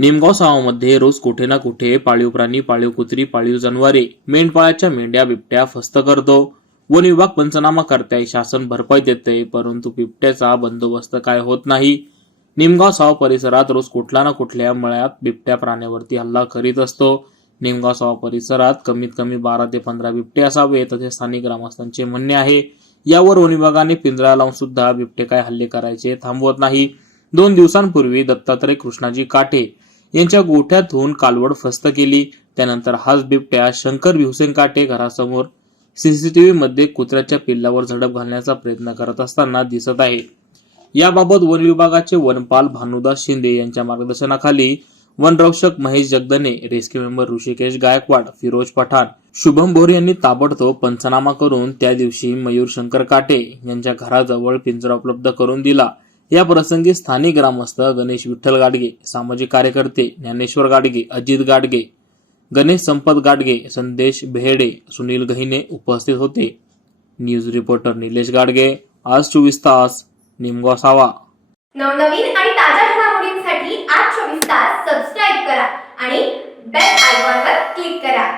निमगाव सावामध्ये रोज कुठे ना कुठे पाळीव प्राणी पाळीव कुत्री पाळीव जनावरे मेंढपाळाच्या मेंढ्या बिबट्या फस्त करतो. वन विभाग पंचनामा करताय शासन भरपाई देते परंतु बिबट्याचा बंदोबस्त काय होत नाही. निमगाव साव परिसरात रोज कुठल्या ना कुठल्या मळ्यात बिबट्या प्राण्यावरती हल्ला करीत असतो. निमगाव साव परिसरात कमीत कमी बारा ते पंधरा बिबटे असावेत असे स्थानिक ग्रामस्थांचे म्हणणे आहे. यावर वन विभागाने पिंजरा लावून सुद्धा बिबटे काय हल्ले करायचे थांबवत नाही. दोन दिवसांपूर्वी दत्तात्रय कृष्णाजी काठे यांच्या गोठ्यातून कालवड फस्त केली. त्यानंतर हाच बिबट्या शंकर भिवसेन काटे घरासमोर सीसीटीव्ही मध्ये कुत्र्याच्या पिल्लावर झडप घालण्याचा प्रयत्न करत असताना दिसत आहे. याबाबत वन विभागाचे वनपाल भानुदास शिंदे यांच्या मार्गदर्शनाखाली वनरक्षक महेश जगदने रेस्क्यू मेंबर ऋषिकेश गायकवाड फिरोज पठाण शुभम भोर यांनी ताबडतोब पंचनामा करून त्या दिवशी मयूर शंकर काटे यांच्या घराजवळ पिंजरा उपलब्ध करून दिला. या प्रसंगी स्थानिक ग्रामस्थ गणेश विठ्ठल गाडगे सामाजिक कार्यकर्ते ज्ञानेश्वर गाडगे अजित गाडगे गणेश संपत गाडगे संदेश बेहेडे सुनील गहिने उपस्थित होते. न्यूज रिपोर्टर निलेश गाडगे आज चोवीस तास निमगाव सावा नवनवीन आणि ताज्या घडामोडींसाठी आज चोवीस तास सबस्क्राईब करा आणि बेल आयकॉनवर क्लिक करा.